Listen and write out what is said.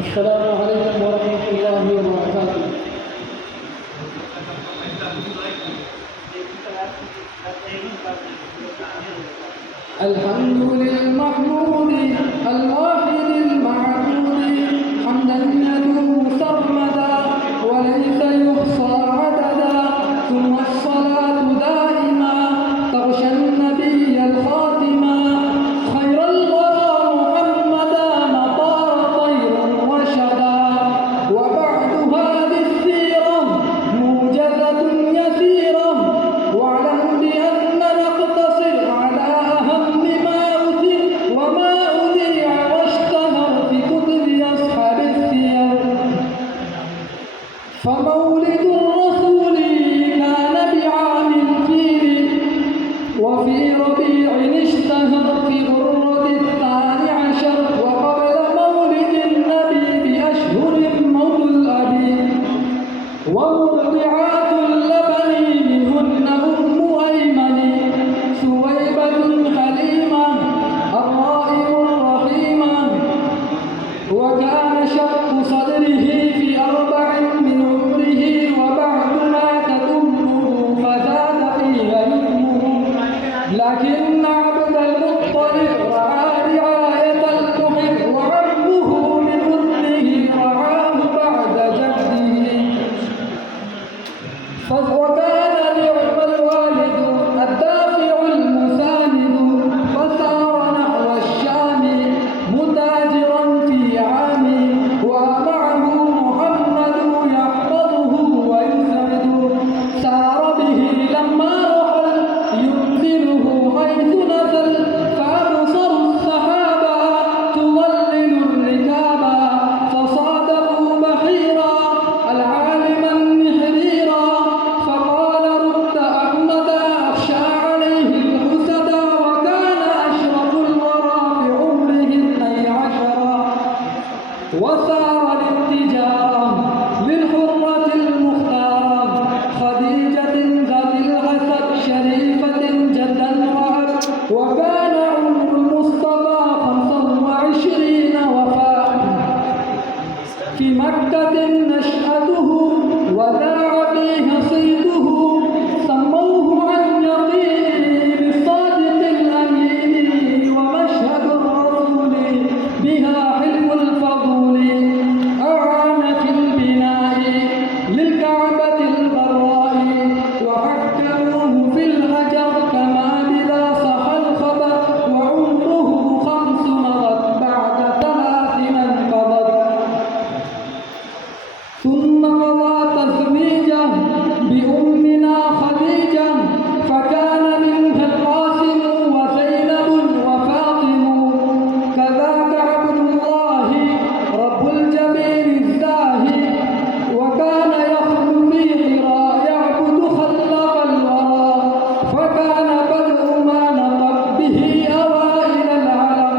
السلام عليكم ورحمة الله وبركاته. الحمد للمحمود الواحد المعبود حمدا يدوم سرمدا وليس يحصى عددا، ثم الصلاة دائما تغشى النبي الخاتما خير الورى محمدا مطار طير وشدا. وبعد هذه السيرة موجزة يسيرة، واعلم بأن نقتصر على أهم ما أثر وما أذيع واشتهر في كتب أصحاب السير. فمولد الرسول كان بعام الفيل، وفي ربيع اشتهر في غرة 12، وقبل مولد النبي بأشهر موت الأبي. ومرضعات اللبن منهن أم أيمن ثويبة حليمة الرائم الرحيمة. وكان شق صدره في 4 من عمره، وبعد ماتت أمه فزاد فيها علمه. لكن عبد المطلب رعى رعاية المحب، وعمه لمثله رعاه بعد جده. وكان نعم الوالد الدافع المساند، فسار نحو الشام متاجرا في عام، ومعه محمد يحفظه ويسعد. سار به لما رحل ينزله حيث نزل، فأبصر السحابة تظلل الركابا، فصادفوا بحيرا العالم النحريرا. فقال رد أحمدا أخشى عليه الحسدا، وكان أشرف الورى بعمره 12. وسار للتجارة للحرة المختارة خديجة ذات الحسب شريفة جدا وأب. وكان عمر المصطفى 25 وفاء، في مكة نشأته وذاع فيها صيته. سموه عن يقين بالصادق الأمين، ومشهد الرسول بها حلم الفضول. أعان في البناء للكعبة الغراء، وحكموه في الهجر كما بلا صح الخبر. وعمره 5 مضت بعد 3 من قضت. ثم قضى تزويجه بأمنا خديجة، فكان منها القاسم وزينب وفاطم. كذاك عبد الله رب الجبين الزاهي، وكان يخلو في حراء يعبد خلق الورى. فكان بدء ما نطق به أوائل العلم.